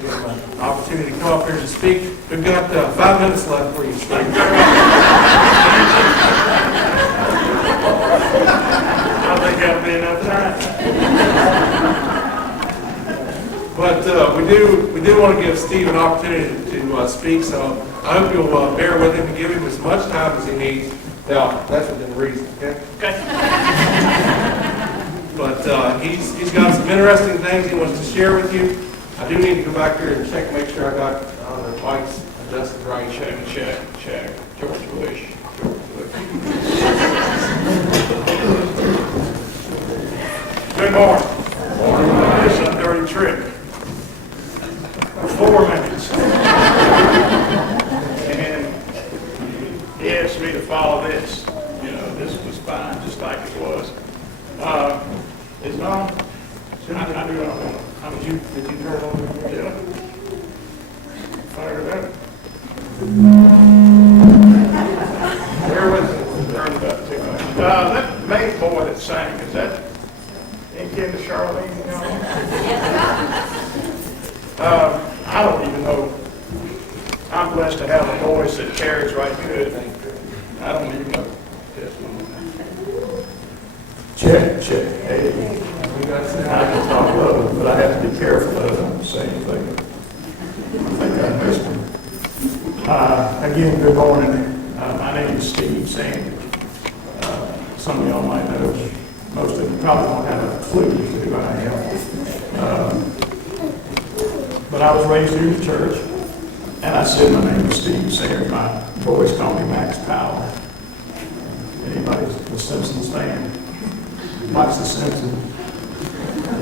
give him an opportunity to come up here to speak. We've got 5 minutes left for you to speak. I think that'll be enough time. But we do want to give Steve an opportunity to speak, so I hope you'll bear with him and give him as much time as he needs. Now, that's within reason, okay? Okay. But he's got some interesting things he wants to share with you. I do need to go back there and check, make sure I got the mics adjusted right. Check. George Bush. Good morning. It's a dirty trick. 4 minutes. And he asked me to follow this. You know, this was fine, just like it was. It's on. I do it on. Did you turn it on? Yeah. Fire it up. Bear with me. Turn it up too much. That maid boy that sang, is that ain't kin to Charlene? You know? I don't even know. I'm blessed to have a voice that carries right good. I don't even know. Check. Hey, I can talk low, but I have to be careful that I don't say anything. I think I missed him. Again, good morning. My name is Steve Sanders. Some of y'all might know. Most of you probably don't have a clue who I am. But I was raised here in the church, and I said my name is Steve Sanders. My boys call me Max Power. Anybody's a Simpsons fan? Watch The Simpsons.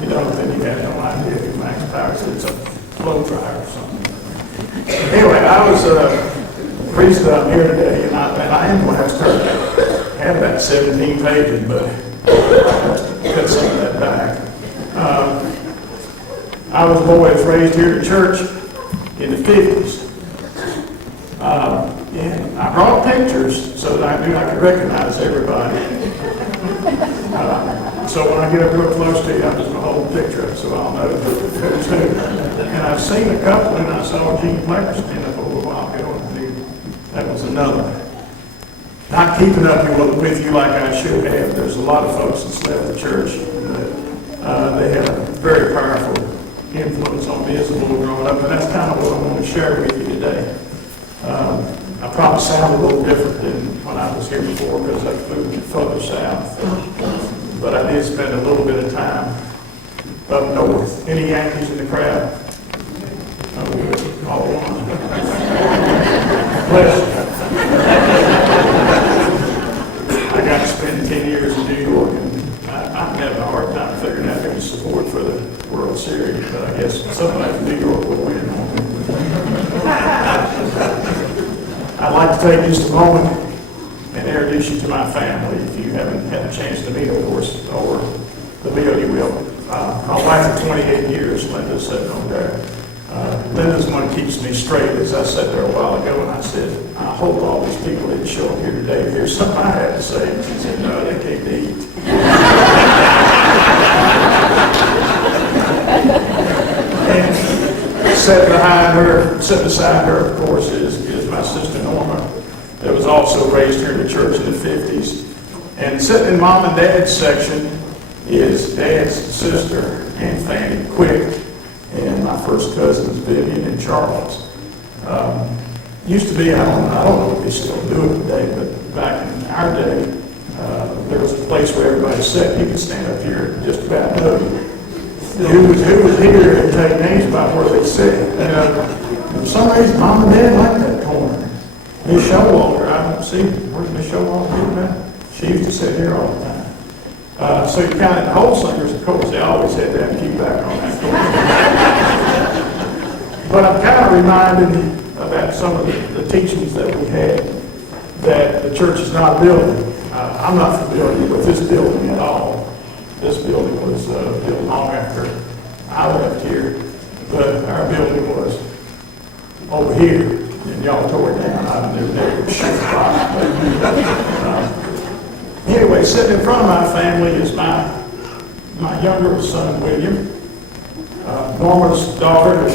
You know, then you have no idea who Max Power is. It's a blow dryer or something. Anyway, I was priest up here today, and I am going to have to start have that 17 pages, but cut some of that back. I was raised here at church in the 50s. And I brought pictures so that I knew I could recognize everybody. So when I get up real close to you, I'm just going to hold the picture up so I'll know who's who. And I've seen a couple, and I saw Gene Flecker stand up a little while ago, and that was another. Not keeping up with you like I should have. There's a lot of folks that's left the church that they had a very powerful influence on me as a little growing up, and that's kind of what I want to share with you today. I probably sound a little different than when I was here before because I moved further south, but I did spend a little bit of time up north. Any Yankees in the crowd? Oh, good. All one. Bless you. I got to spend 10 years in New York, and I'm having a hard time figuring out who to support for the World Series, but I guess somebody from New York would win. I'd like to take just a moment and introduce you to my family, if you haven't had a chance to meet, of course, or the Bill, you will. My wife for 28 years, Linda's sitting over there. Linda's one that keeps me straight. As I sat there a while ago, and I said, I hope all these people didn't show up here today to hear something I had to say. She said, no, they came to eat. And sitting beside her, of course, is my sister Norma, that was also raised here in the church in the 50s. And sitting in Mom and Dad's section is Dad's sister, Aunt Fanny Quick, and my first cousins, Vivian and Charles. Used to be, I don't know if they still do it today, but back in our day, there was a place where everybody sat. You could stand up here and just about know who was here and take names about where they sat. For some reason, Mom and Dad liked that corner. Miss Showalter, I don't see, where's Miss Showalter at? She used to sit here all the time. So you kind of, the whole singers, of course, they always had that key back on that corner. But I'm kind of reminded about some of the teachings that we had, that the church is not a building. I'm not familiar with this building at all. This building was built long after I left here, but our building was over here, and y'all tore it down. I never shoot Anyway, sitting in front of my family is my younger son, William. Norma's daughter,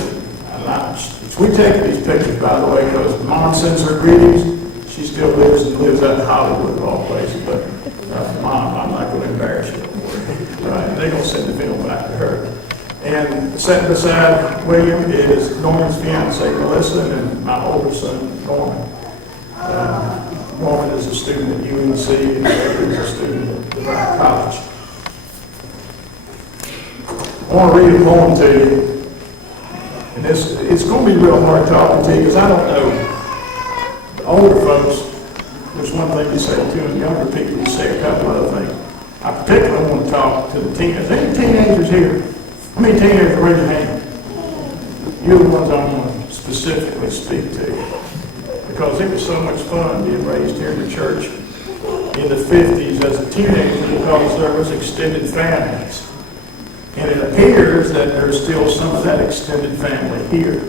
We take these pictures, by the way, because Mom sends her greetings. She still lives out in Hollywood of all places, but Mom, I'm not going to embarrass you. Right? They're going to send the film back to her. And sitting beside William is Norman's fiancée, Melissa, and my older son, Norman. Norman is a student at UNC, and Edward is a student at Divine College. I want to read a poem to you. And it's going to be real hard talking to you because I don't know. The older folks, there's one thing you say to them, younger people, you say a couple other things. I particularly want to talk to the teenagers. Any teenagers here? How many teenagers raise your hand? You're the ones I want to specifically speak to. Because it was so much fun being raised here in the church in the 50s as a teenager because there was extended families. And it appears that there's still some of that extended family here.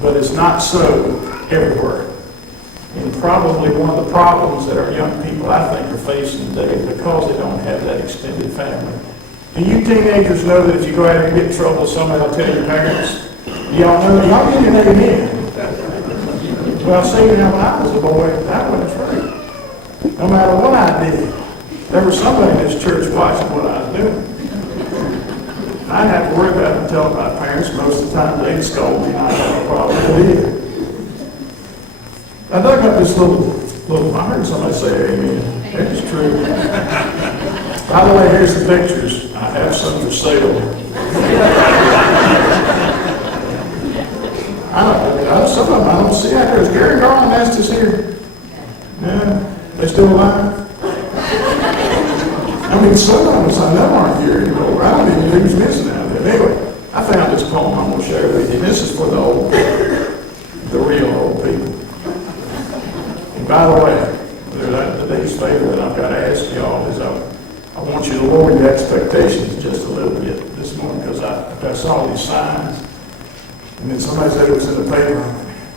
But it's not so everywhere. And probably one of the problems that our young people, I think, are facing today is because they don't have that extended family. Do you teenagers know that if you go out and get in trouble, somebody will tell your parents? Y'all know, y'all get an amen. Well, see, when I was a boy, that wasn't true. No matter what I did, there was somebody in this church watching what I was doing. I didn't have to worry about it and tell my parents. Most of the time they'd scold me and I had no problem with it. I dug up this little, I heard somebody say amen. That is true. By the way, here's the pictures. I have some for sale. Some of them I don't see out there. Is Gary Garland Estes here? Yeah. They still alive? I mean, some of us I know aren't here anymore. I don't even know who's missing out there. Anyway, I found this poem I'm going to share with you. This is for the old people, the real old people. And by the way, today's favor that I've got to ask y'all is I want you to lower your expectations just a little bit this morning because I saw these signs. And then somebody said it was in the paper.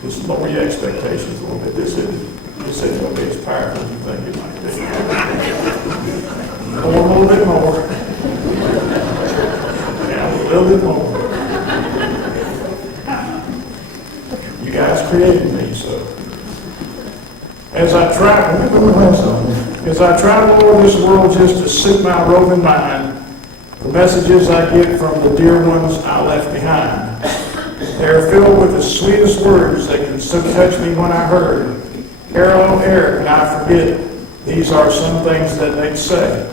Just lower your expectations a little bit. This isn't going to be as powerful as you think it might be. Or a little bit more. Yeah, a little bit more. You guys created me, so. As I travel over this world just to suit my roving mind, the messages I get from the dear ones I left behind. They are filled with the sweetest words that can so touch me when I heard. Ere, oh, ere, can I forget? These are some things that they'd say.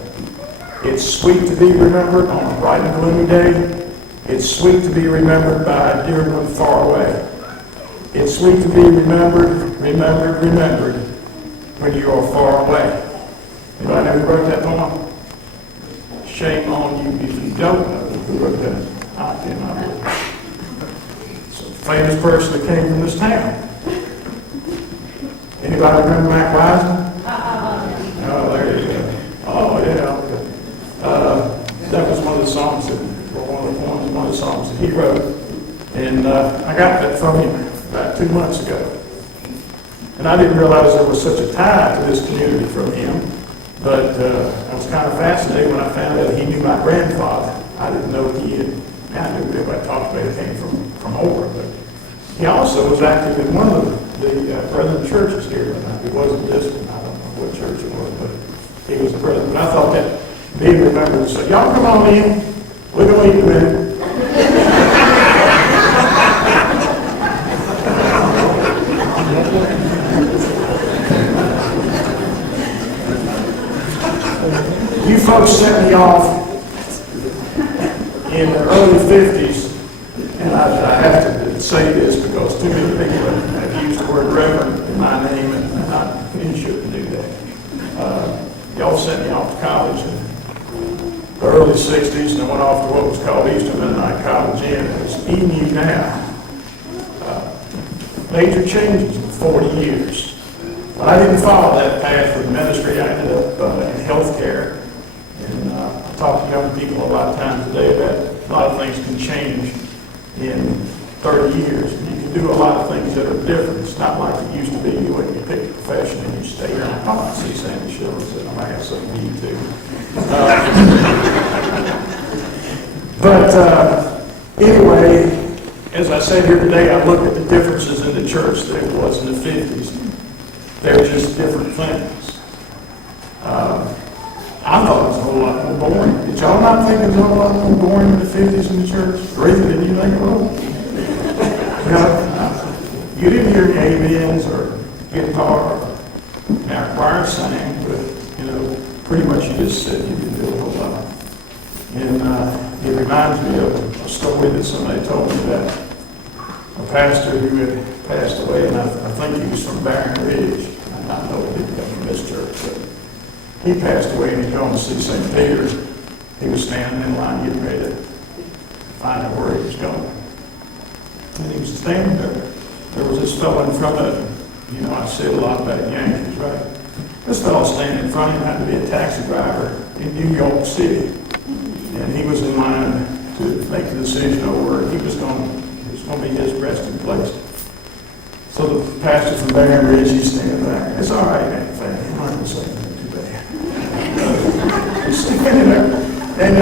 It's sweet to be remembered on a bright and gloomy day. It's sweet to be remembered by a dear one far away. It's sweet to be remembered when you are far away. Anybody know who wrote that poem? Shame on you if you don't know who wrote that. I cannot believe it. Famous person that came from this town. Anybody remember Mac Wiseman? Oh, there you go. Oh, yeah. That was one of the songs one of the songs that he wrote. And I got that from him about 2 months ago. And I didn't realize there was such a tie to this community from him. But I was kind of fascinated when I found out he knew my grandfather. I didn't know he had. I knew everybody talked about it came from over, but he also was active in one of the Brethren churches here. It wasn't this one, I don't know what church it was, but he was a brother. But I thought that being remembered, so y'all come on in, we're going to eat a minute. You folks sent me off in the early 50s, and I have to say this because too many people have used the word reverend in my name, and you shouldn't do that. Y'all sent me off to college in the early 60s, and I went off to what was called Eastern Mennonite College Inn. It was EMU now. Major changes in 40 years. But I didn't follow that path with ministry. I ended up in healthcare. And I talk to young people a lot of times today about a lot of things can change in 30 years. You can do a lot of things that are different. It's not like it used to be when you pick a profession and you stay here. Oh, I see Sandy Schiller said, I might have something for you too. But anyway, as as I said here today, I look at the differences in the church that it was in the 50s. They're just different things. I thought it was a whole lot more boring. Did y'all not think it was a whole lot more boring in the 50s in the church? Really, did you think it was? You didn't hear the amens or guitar. Now, choir sang, but, pretty much you just said you didn't do a whole lot. And it reminds me of a story that somebody told me about a pastor who had passed away, and I think he was from Barron Ridge. I know he didn't come from this church, but he passed away and he'd gone to see St. Peter's. He was standing in line getting ready to find out where he was going. And he was standing there. There was this fellow in front of him. I said a lot about Yankees, right? This fellow standing in front of him had to be a taxi driver in New York City. And he was in line to make the decision over where it was going to be his resting place. So the pastor from Barron Ridge, he's standing back. It's all right, man. I'm not going to say anything too bad. He's standing there. And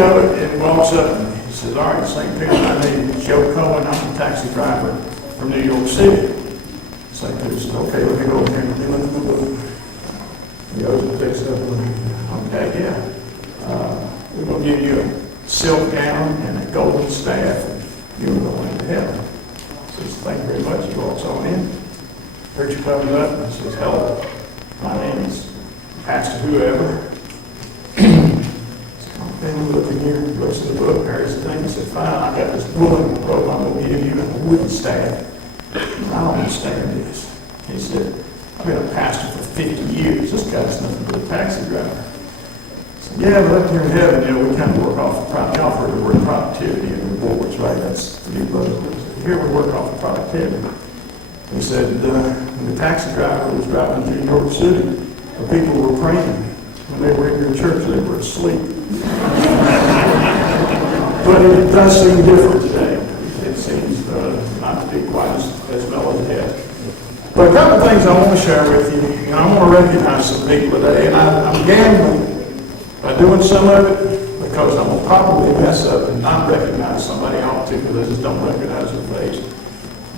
walks up and he says, all right, St. Peter, my name is Joe Cohen. I'm a taxi driver from New York City. St. Peter says, okay, let me go over here and look at the book. He goes and picks it up. Okay, yeah. We're going to give you a silk gown and a golden staff, and you're going into heaven. He says, thank you very much. He walks on in. Preacher comes up and says, hello, my name is Pastor whoever. Then we look in here, he looks at the book, there's the thing. He said, fine, I got this woolen robe I'm going to give you and a wooden staff. I don't understand this. He said, I've been a pastor for 50 years. This guy's nothing but a taxi driver. Yeah, but up here in heaven, we kind of work off of y'all heard the word productivity and rewards, right? That's the new buzzword. Here we work off of productivity. He said, when the taxi driver was driving through New York City, the people were praying. When they were in your church, they were asleep. But it does seem different today. It seems not to be quite as melodic. But a couple of things I want to share with you. I want to recognize some people today, and I'm gambling by doing some of it because I'm going to probably mess up and not recognize somebody I ought to because I just don't recognize their face.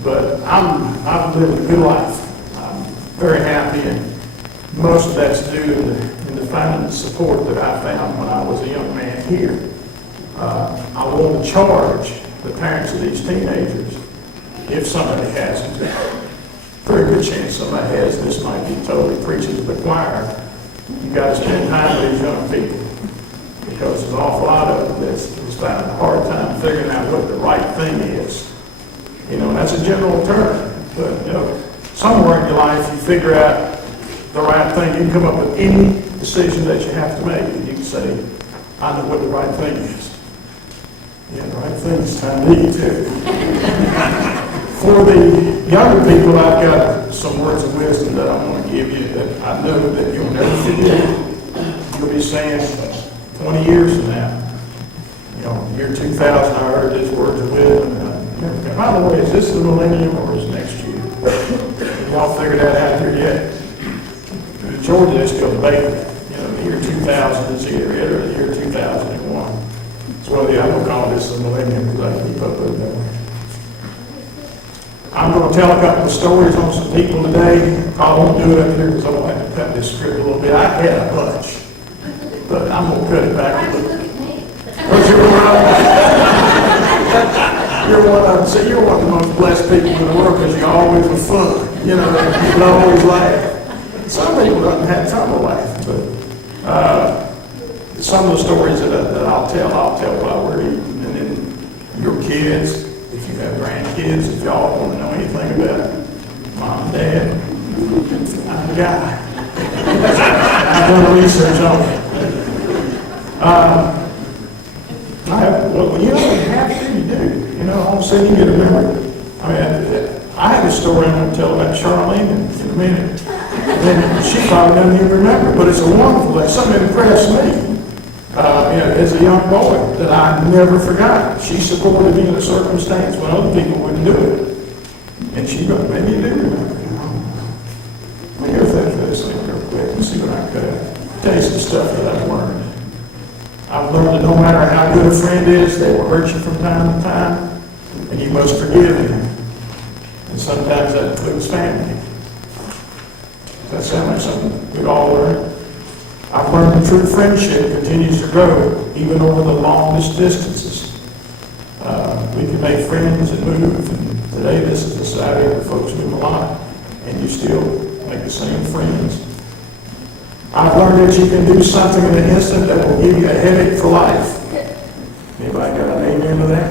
But I've lived a good life. I'm very happy, and most of that's due in the finding the support that I found when I was a young man here. I want to charge the parents of these teenagers, if somebody hasn't. Very good chance somebody has. This might be totally preaching to the choir. You got to spend time with these young people because there's an awful lot of them that's finding a hard time figuring out what the right thing is. And that's a general term. But somewhere in your life you figure out the right thing. You can come up with any decision that you have to make, and you can say, I know what the right thing is. Yeah, the right thing is time to eat too. For the younger people, I've got some words of wisdom that I want to give you that I know that you'll never forget. You'll be saying 20 years from now. Year 2000, I heard these words of wisdom. By the way, is this the millennium or is it next year? Y'all figured that out here yet? In Georgia, they're still debating. The year 2000 is either it or the year 2001. So I don't call this the millennium because I keep up with it that way. I'm going to tell a couple of stories on some people today. I won't do it up here because I want to cut this script a little bit. I had a bunch, but I'm going to cut it back a little bit. You're one of the most blessed people in the world because you're always with fun. People always laugh. Some people don't have time to laugh, but some of the stories that I'll tell while we're eating. And then your kids, if you have grandkids, if y'all want to know anything about mom and dad, I'm the guy. I've done research on it. You have to, you do. All of a sudden you get a memory. I have a story I'm going to tell about Charlene in a minute. And she probably doesn't even remember, but it's a wonderful thing. Something that impressed me. As a young boy that I never forgot. She supported me in a circumstance when other people wouldn't do it. And she goes, maybe you do remember. Let me go through this thing real quick and see what I could tell you some stuff that I've learned. I've learned that no matter how good a friend is, they will hurt you from time to time. and you must forgive him. And sometimes that includes family. Does that sound like something we'd all learn? I've learned that true friendship continues to grow even over the longest distances. We can make friends and move, and today this is a society where folks move a lot, and you still make the same friends. I've learned that you can do something in an instant that will give you a headache for life. Anybody got an amen to that?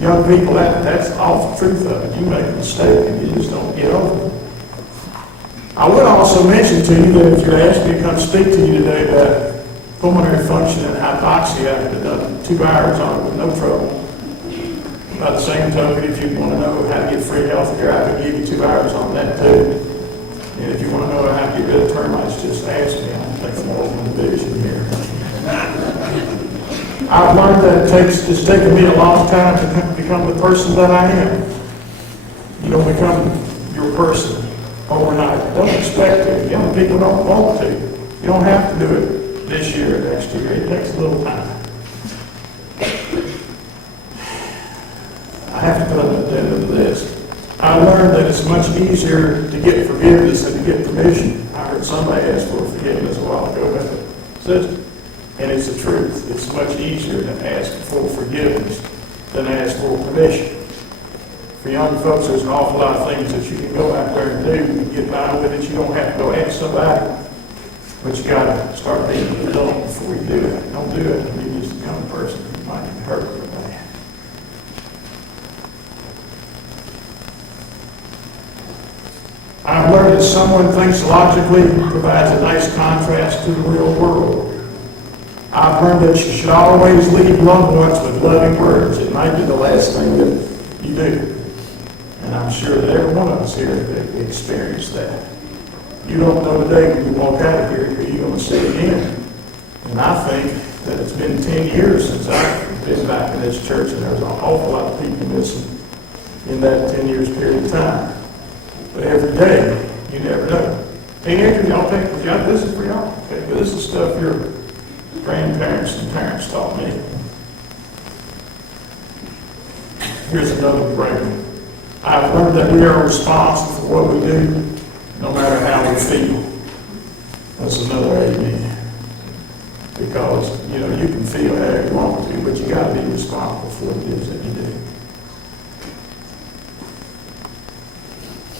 Young people, that's all the truth of it. You make a mistake and you just don't get over it. I would also mention to you that if you're asked me to come speak to you today about pulmonary function and hypoxia, I've done 2 hours on it with no trouble. By the same token, if you want to know how to get free health care, I can give you 2 hours on that too. And if you want to know how to get rid of termites, just ask me. I think I'm open the vision here. I've learned that it's taken me a long time to become the person that I am. You don't become your person overnight. Don't expect to. Young people don't want to. You don't have to do it this year or next year. It takes a little time. I have to put an addendum to this. I learned that it's much easier to get forgiveness than to get permission. I heard somebody ask for forgiveness a while ago with a sister. And it's the truth. It's much easier to ask for forgiveness than ask for permission. For young folks, there's an awful lot of things that you can go out there and do and get by with it. You don't have to go ask somebody. But you got to start being an adult before you do it. Don't do it when you just become a person who might get hurt with that. I've learned that someone thinks logically provides a nice contrast to the real world. I've learned that you should always leave loved ones with loving words. It might be the last thing that you do. And I'm sure that every one of us here have experienced that. You don't know the day when you walk out of here who you're going to see again. And I think that it's been 10 years since I've been back in this church, and there's an awful lot of people missing in that 10 years period of time. But every day, you never know. Teenagers, y'all think, this is for y'all. Okay, but this is stuff your grandparents and parents taught me. Here's another break. I've learned that we are responsible for what we do, no matter how we feel. That's another amen. Because, you can feel how you want to, but you got to be responsible for what it is that you do.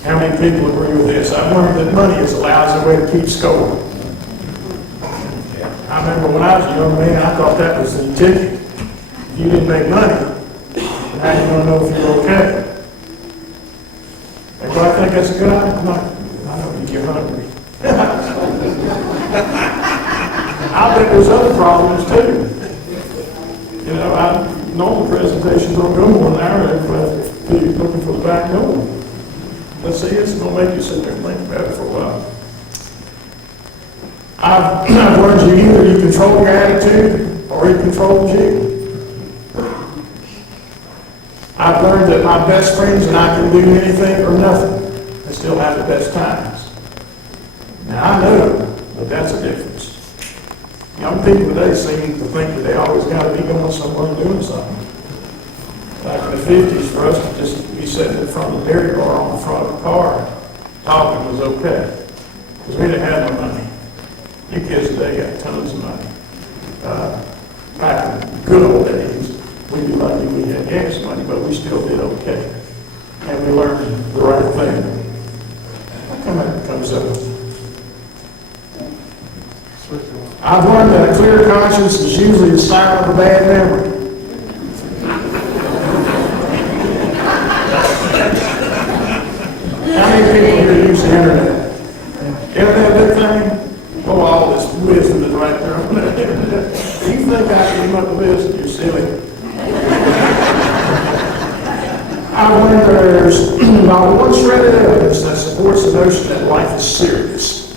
How many people agree with this? I've learned that money is a lousy way to keep score. I remember when I was a young man, I thought that was the ticket. If you didn't make money, how are you going to know if you're okay? Everybody think that's a good idea? I know you get hungry. I think there's other problems too. I know the presentations don't go more than an hour if you're looking for the back door. Let's see, it's going to make you sit there and think about it for a while. I've learned either you control your attitude or it controls you. I've learned that my best friends and I can do anything or nothing and still have the best times. Now I know that that's a difference. Young people today seem to think that they always got to be going somewhere and doing something. Back in the 50s, for us to just be sitting in front of the dairy bar on the front of the car, talking was okay. Because we didn't have no money. You kids today got tons of money. Back in the good old days, we'd be lucky we had gas money, but we still did okay. And we learned the right thing. How come that comes up? I've learned that a clear conscience is usually a sign of a bad memory. How many people here use the internet? Internet, big thing? Oh, all this wisdom is right there on the internet. You think I came up with this? You're silly. I've learned there's not one shred of evidence that supports the notion that life is serious.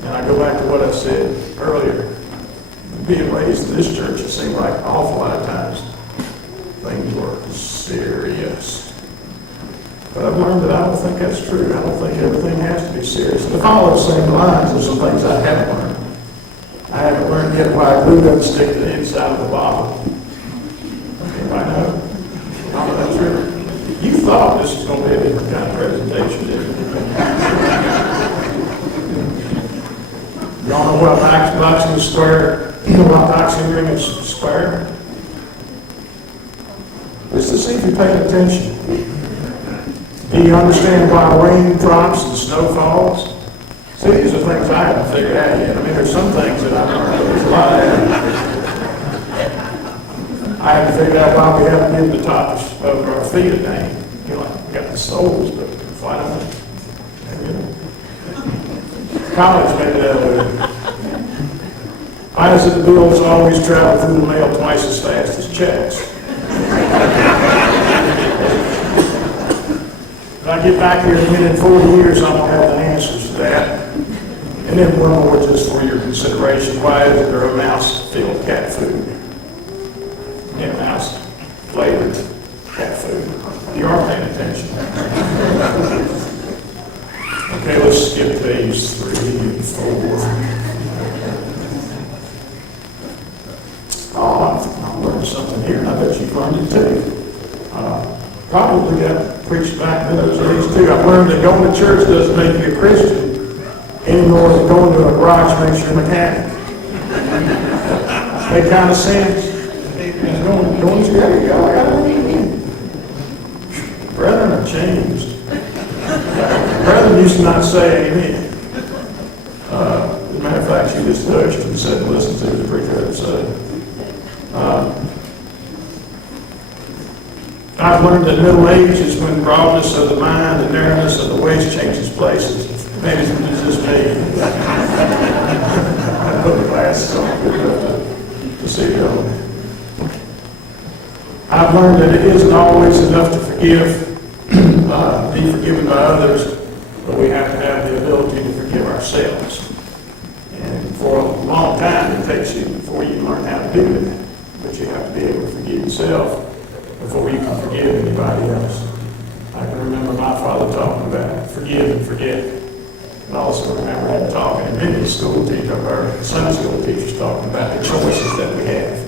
And I go back to what I said earlier. Being raised in this church, it seemed like an awful lot of times things were serious. But I've learned that I don't think that's true. I don't think everything has to be serious. And to follow the same lines, there's some things I haven't learned. I haven't learned yet why glue doesn't stick to the inside of the bottle. Square, you know about the Oxygen Square? Just to see if you're paying attention. Do you understand why rain drops and snow falls? See, these are things I haven't figured out yet. I mean, there's some things that I've learned, but there's a lot of that. I haven't figured out why we haven't given the tops of our feet a name. You know, like, we got the soles, but why don't we? You know. College made that way. Isaac bills always travel through the mail twice as fast as checks. If I get back here again in 40 years, I'm going to have the answers to that. And then one more just for your consideration. Why is there a mouse-filled cat food? Yeah, mouse-flavored cat food. You are paying attention. Okay, let's skip page 3 and 4. Oh, I learned something here, and I bet you've learned it too. Probably got preached back in those days too. I've learned that going to church doesn't make you a Christian any more than going to a garage makes you a mechanic. Make kind of sense? Going to Brethren are changed. Brethren used to not say amen. As a matter of fact, she just touched and said, listen to the preacher had to say. I've learned that middle age is when broadness of the mind and narrowness of the waist changes places. Maybe it's just me. I put the glasses on to see it all. I've learned that it isn't always enough to forgive, be forgiven by others, but we have to have the ability to forgive ourselves. And for a long time, it takes you before you learn how to do that. But you have to be able to forgive yourself before you can forgive anybody else. I can remember my father talking about forgive and forget. And also remember him talking, and many school teachers, or Sunday school teachers talking about the choices that we have.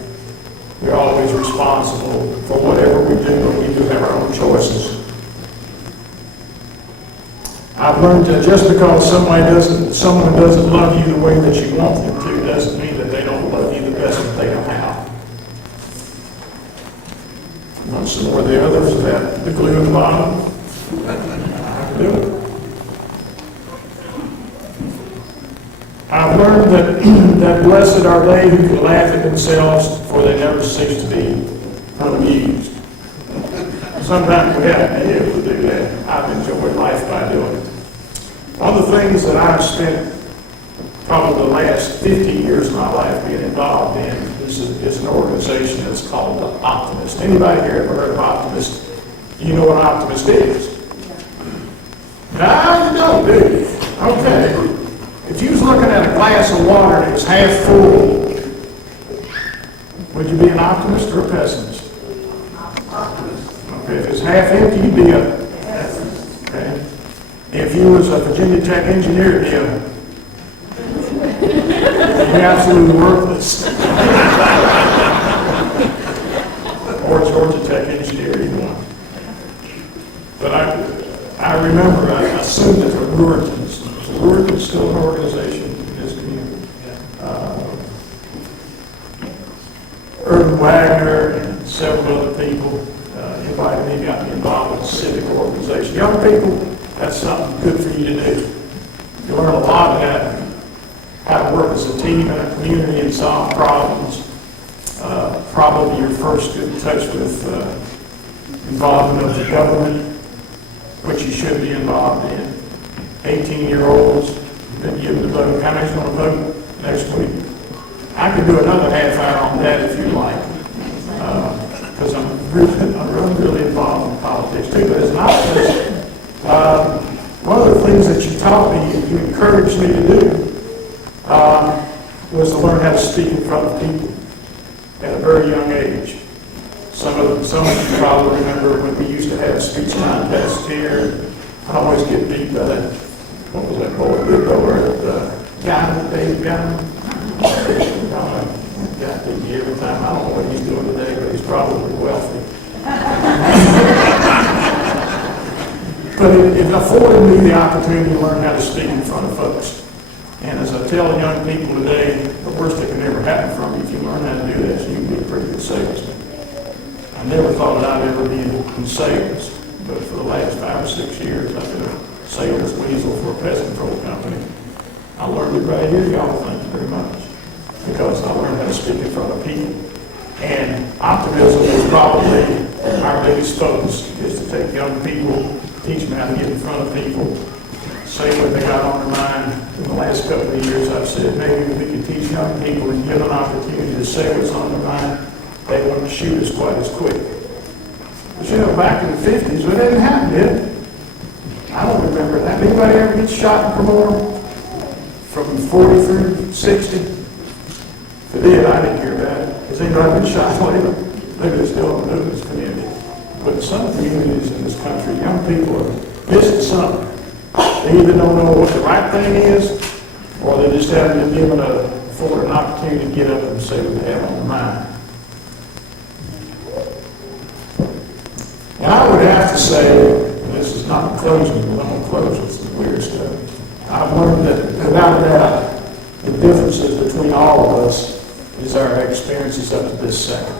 We're always responsible for whatever we do, but we do have our own choices. I've learned that just because someone doesn't love you the way that you want them to, doesn't mean that they don't love you the best that they know how. Want some more of the others of that, the glue at the bottom? I can do it. I've learned that blessed are they who can laugh at themselves, for they never cease to be unamused. Sometimes we have to be able to do that. I've enjoyed life by doing it. One of the things that I've spent probably the last 50 years of my life being involved in is an organization that's called the Optimist. Anybody here ever heard of Optimist? You know what an Optimist is? No, you don't, do you? Okay. If you was looking at a glass of water and it was half full, would you be an optimist or a pessimist? Okay, if it's half empty, you'd be a pessimist. Okay. If you was a Virginia Tech engineer, you'd be absolutely worthless. Or Georgia Tech engineer, either one. But I remember, I assumed that the Ruritans still an organization in this community. Irvin Wagner and several other people invited me, got me involved with a civic organization. Young people, that's something good for you to do. You learn a lot about how to work as a team in a community and solve problems. Probably your first good touch with involvement of the government, which you should be involved in. 18-year-olds, been given the vote. How many's going to vote next week? I could do another half hour on that if you like, because I'm really involved in politics too. But as an optimist, one of the things that you taught me, you encouraged me to do, was to learn how to speak in front of people at a very young age. Some of you probably remember when we used to have speech contests here. I always get beat by that. What was that boy? Good over at Dave Gunn. Got beat me every time. I don't know what he's doing today, but he's probably wealthy. But it afforded me the opportunity to learn how to speak in front of folks. And as I tell young people today, the worst that can ever happen from you, if you learn how to do this, you can be a pretty good salesman. I never thought that I'd ever be in sales, but for the last 5 or 6 years, I've been a sales weasel for a pest control company. I learned it right here, y'all, thank you very much, because I learned how to speak in front of people. And optimism is probably our biggest focus, is to take young people, teach them how to get in front of people, say what they got on their mind. In the last couple of years, I've said maybe we can teach young people and give them an opportunity to say what's on their mind. They won't shoot us quite as quick. But you know, back in the 50s, it didn't happen, did it? I don't remember that. Anybody ever get shot in Cremora? From 40 through 60? If it did, I didn't hear about it. Has anybody been shot later? Maybe they still don't know this community. But in some communities in this country, young people are missing something. They either don't know what the right thing is, or they just haven't been given afforded an opportunity to get up and say what they have on their mind. And I would have to say, and this is not closing, but I'm going to close with some weird stuff. I've learned that, without a doubt, the differences between all of us is our experiences up to this second.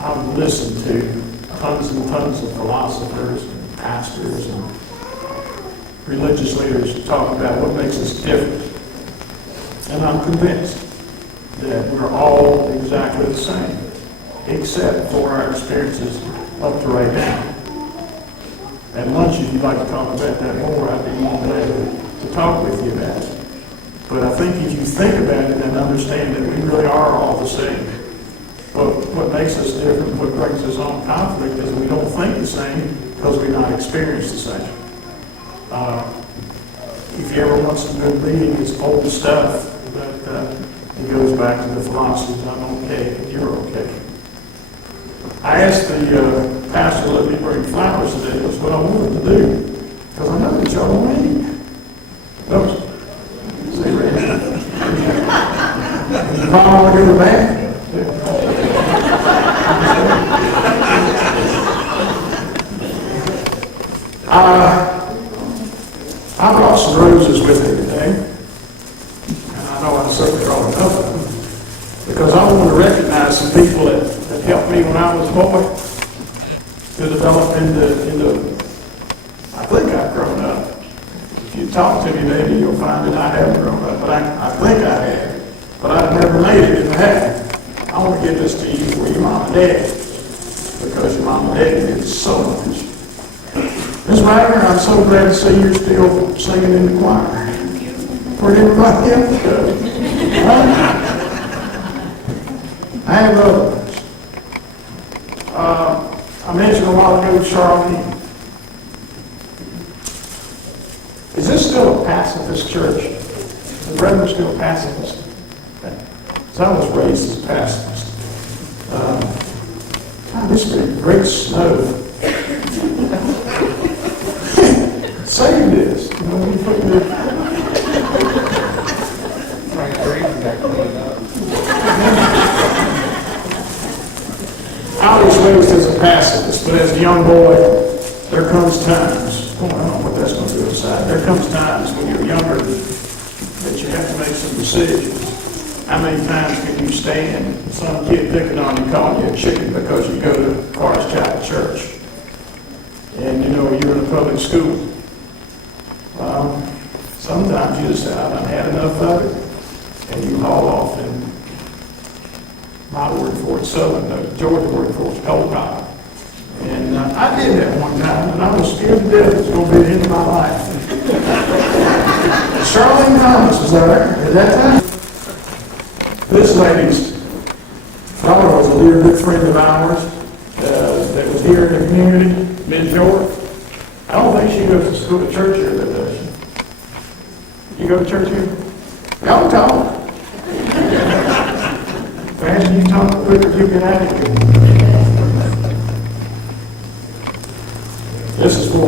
I've listened to tons and tons of philosophers and pastors and religious leaders talk about what makes us different. And I'm convinced that we're all exactly the same, except for our experiences up to right now. At lunch, if you'd like to talk about that more, I'd be more than glad to talk with you about it. But I think if you think about it and understand that we really are all the same, what makes us different, what brings us on conflict is we don't think the same because we not experience the same. If you ever want some good reading, it's old stuff, but it goes back to the philosophies. I'm okay, but you're okay. I asked the pastor to let me bring flowers today. That's what I wanted to do, because I know that y'all don't eat. Oops. See, Randy? You probably want to go to the bathroom. I brought some roses with me today, and I know I certainly brought enough of them, because I want to recognize some people that helped me when I was a boy to develop into I think I've grown up. If you talk to me, maybe you'll find that I haven't grown up, but I think I have. But I've never made it if I haven't. I want to give this to you for your mom and dad, because your mom and dad did so much. Ms. Wagner, I'm so glad to see you're still singing in the choir. Where'd everybody else go? I have other ones. I mentioned a while ago Charlene. Is this still a pacifist church? Is the brethren still pacifist? So I was raised as a pacifist. God, this has been great snow. Saved this. You know, when you put the... I was raised as a pacifist, but as a young boy, there comes times, I don't know what that's going to do inside, there comes times when you're younger that you have to make some decisions. How many times can you stand some kid picking on you, calling you a chicken because you go to Forest Chapel Church and you know you're in a public school? Sometimes you just say, I've had enough of it, and you haul off, and my word for it, Southern, Georgia word for it, Cold God. And I did that one time, and I was scared to death it was going to be the end of my life. Charlene Thomas was there at that time. This lady's father was a dear good friend of ours that was here in the community, Ms. York. I don't think she goes to school to church here, does she? You go to church here? Y'all talk. Faster you talk, the quicker you get out of here. This is for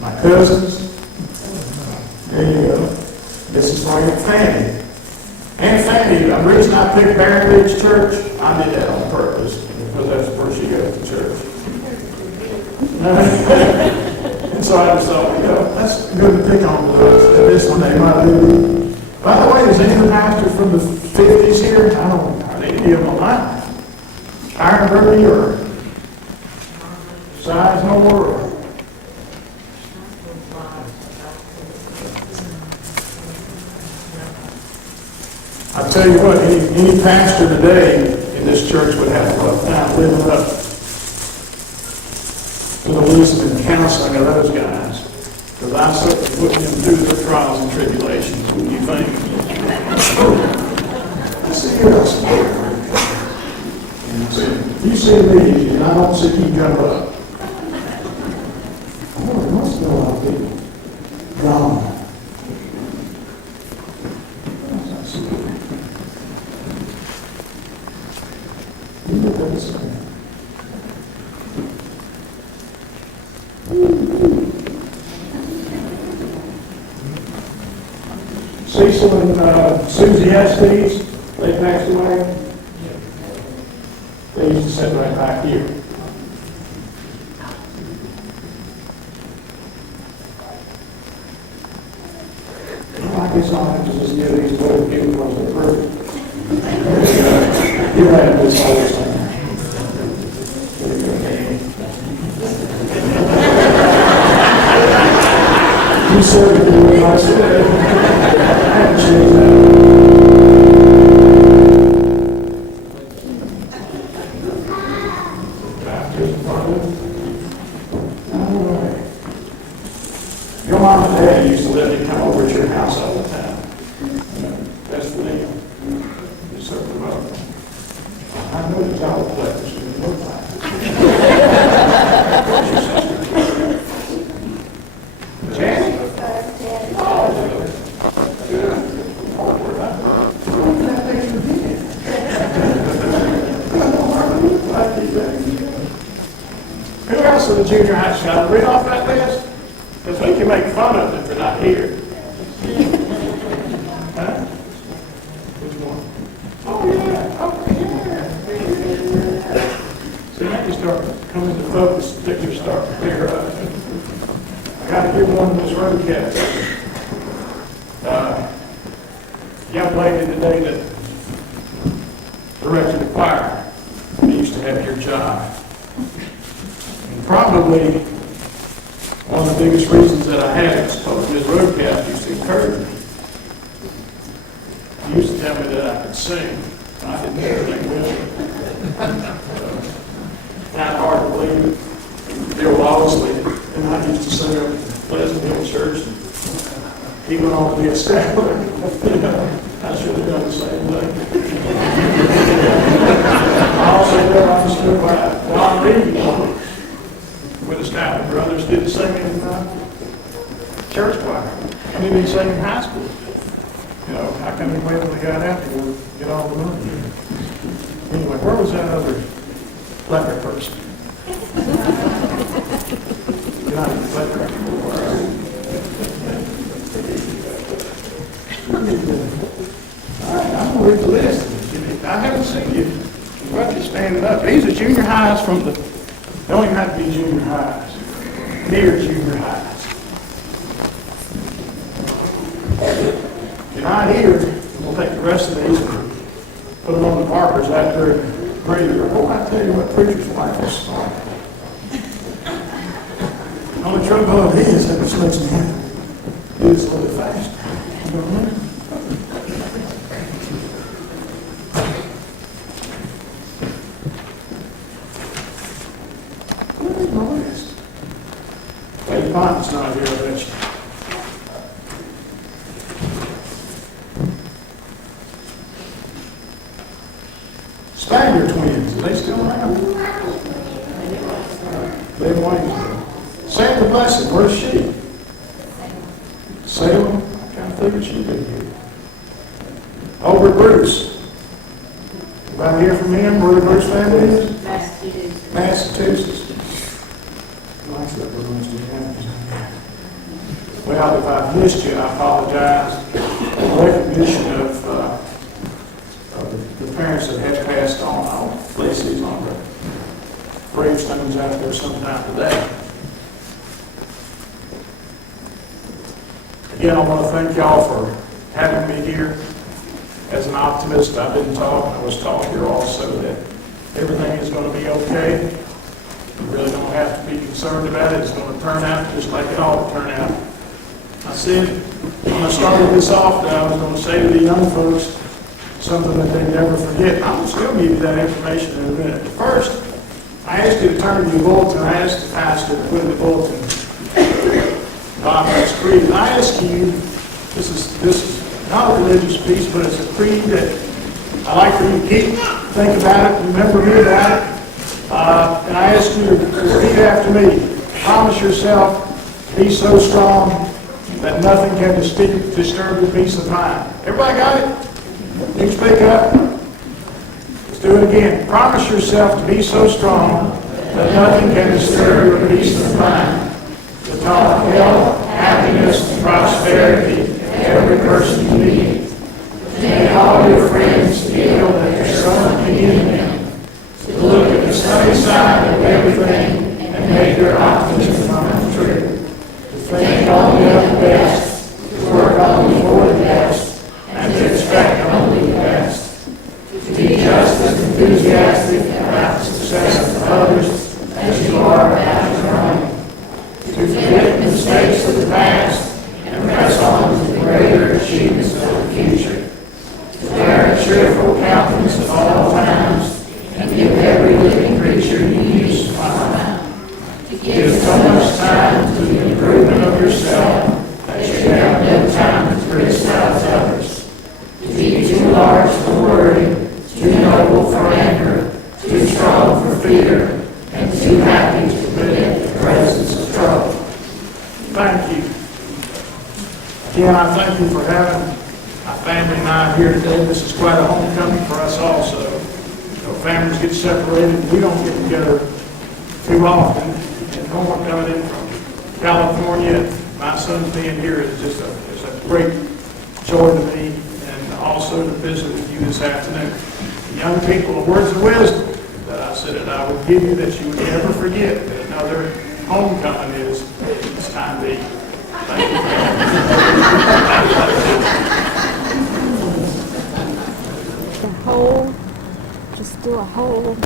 my cousins. There you go. This is for Aunt Fanny. Aunt Fanny, the reason I picked Barron Ridge Church, I did that on purpose, because that's where she goes to church. And so I just thought, that's good to pick on this one day, might do. By the way, is any of the pastors from the 50s here? I don't, are they any of them online? Ironbury or Sizemore or? I tell you what, any pastor today in this church would have a rough time living up to the wisdom and counseling of those guys. Because I certainly put them through their trials and tribulations, wouldn't you think? I see you else. You see me, and I don't see you jump up. What's going on here? Gone. Cecil and Susie Estes, they passed away. They used to sit right back here. I guess I'll have to just give these little people because they're perfect. You have this all the time. You said it when I said it. I haven't changed that. Your mom and dad used to let me come over at your house all the time. That's for them. You serve them up. I know the child players in your life. Janet? Who else in the junior high school? Read off that list? Because we can make fun of them if they're not here. Huh? Which one? Oh, yeah. Oh, yeah. See, now you start coming to focus, pictures start to clear up. I got to give one of this road cat. Young lady today that directed the choir, they used to have your job. And probably one of the biggest reasons that I had it was because Ms. Roadcast used to encourage me. She used to tell me that I could sing. I didn't hear anything with it. Kind of hard to believe. Bill Lawsley and I used to sing up at Pleasantville Church. He went on to be a staffer. I should have done the same thing. I also know I was stood by Don Reed with the Stafford brothers, did the same in church choir. I mean, they sang in high school. How come they wait till they got out to go get all the money? Anyway, where was that other leper person? Got it, leper. All right, I'm going to read the list. I haven't seen you. Brother standing up. These are junior highs from the, they don't even have to be junior highs. Near junior highs. If you're not here, we'll take the rest of these and put them on the markers after grade. Oh, I tell you what, preacher's wife is smart. The only trouble of it is that it makes me have to do this a little fast. You know what I mean? Where's my list? Lady Ponton's not here, I bet you. Spanier twins, are they still around? They White. Sandra Blessed, where's she? Salem? I kind of figured she'd be here. Over Bruce. Anybody hear from him where the Bruce family is? Massachusetts. Massachusetts. Well, if I've missed you, I apologize. In recognition of the parents that have passed on, I'll place these on the gravestones out there sometime today. Again, I want to thank y'all for having me here. As an optimist, I've been taught, I was taught here also that everything is going to be okay. You really don't have to be concerned about it. It's going to turn out just like it ought to turn out. I said, when I started this off, that I was going to say to the young folks something that they never forget. I'm going to still give you that information in a minute. But first, I asked you to turn to your bulletin. I asked the pastor to put in the bulletin Bob's Creed. And I ask you, this is not a religious piece, but it's a creed that I like for you to keep, think about it, remember me about it. And I ask you to repeat after me. Promise yourself to be so strong that nothing can disturb your peace of mind. Everybody got it? You speak up. Let's do it again. Promise yourself to be so strong that nothing can disturb your peace of mind. To talk health, happiness, and prosperity to every person you meet. To make all your friends feel that there's something in them. To look at the sunny side of everything and make your optimism come true. To think only of the best, to work only for the best, and to expect only the best. To be just as enthusiastic about the success of others as you are about your own. To forget the mistakes of the past and press on to the greater achievements of the future. To bear a cheerful countenance at all times and give every living creature you use a smile. To give so much time to the improvement of yourself that you have no time to criticize others. To be too large for worry, too noble for anger, too strong for fear, and too happy to predict the presence of trouble. Thank you. Again, I thank you for having my family and I here today. This is quite a homecoming for us also. You know, families get separated. We don't get together too often. And Norma coming in from California, my son being here is just a great joy to me, and also to visit with you this afternoon. The young people, the words of wisdom that I said that I would give you that you would never forget that another homecoming is this time to eat. Thank you. The whole, just do a whole